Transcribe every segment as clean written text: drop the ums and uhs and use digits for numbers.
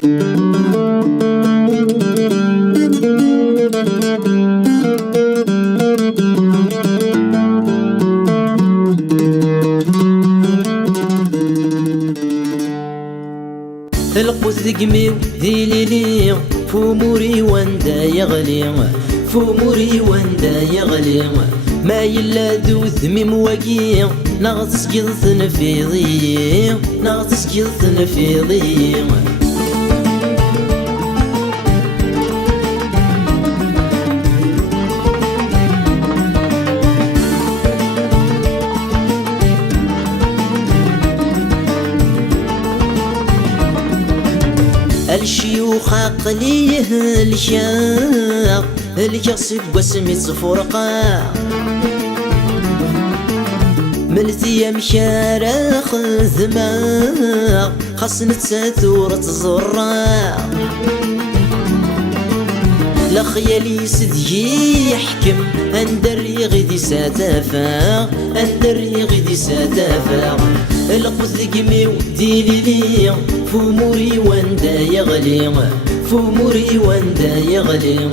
القوس ذقمي ذي ليلي فموري واندا يغلي فموري واندا يغلي ما يلا ذو ثميم وقي نغطس قلثن في ضي نغطس قلثن في ضي الشيوخ عقليه الشاق الجصب وسمي صفرقا ملتي مشارخ الذماق خاص نتساثورة الزراق لخيالي سدي يحكم اندري غدي ساتافا اندري غدي ساتافا القوس ذقمي وديلي لي فموري واندا يغلي فموري واندا يغلي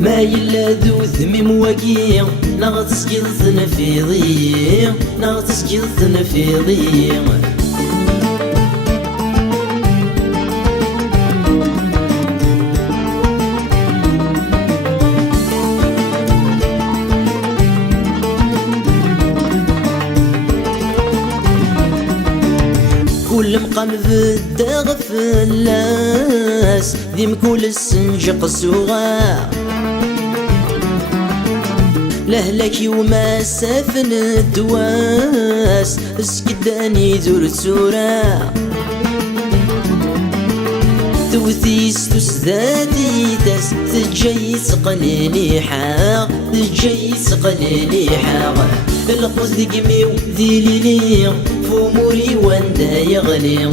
ما يلا ذو ثميم وقي نغطس قلثن في ضي نغطس قلثن في ضي كل مقام بدا غفلاس ذيم كل السنجق السوغا لهلكي وما سافن الدواس اسكداني دور السورا توثيس تسدادي داس تجي تقليلي حاق تجي تقليلي حاق القوس ذقمي وذي ليلي فموري واندا يغلي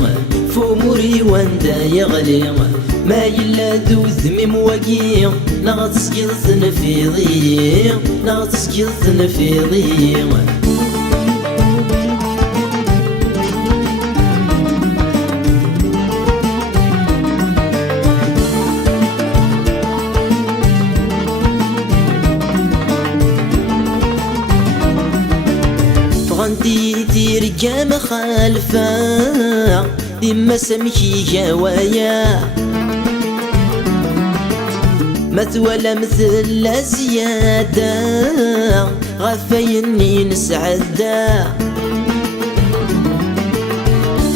فموري واندا يغلي ما يلا ذو ثميم وقي نغطس قلثن في ضي نغطس قلثن في ضي غندي تيرجا مخالفة ديما سمكي جوايا مثولا مثل لا زيادة غفايني نسعدا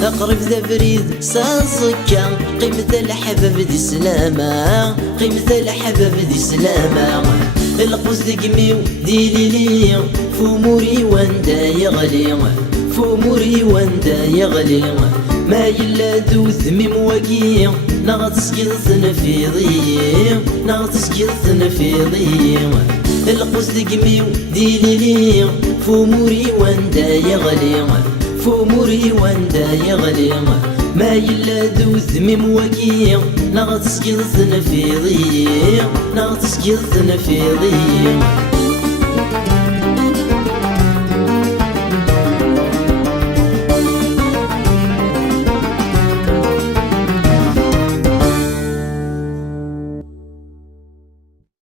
أقرب ذا بريد صاصكا قيمة الحباب دي سلامة قيمة الحباب دي سلامة القوس ذقمي ودي ليلي فموري واندا يغلي فموري واندا يغلي ما يلا ذو ثميم وقي نغطس قلثن في ضي نغطس قلثن في ضي القوس ذقمي ودي ليلي فموري واندا يغلي فموري واندا يغلي ما يلا ذو ثميم وقي نغطس قلثن في ضي نغطس قلثن في ضي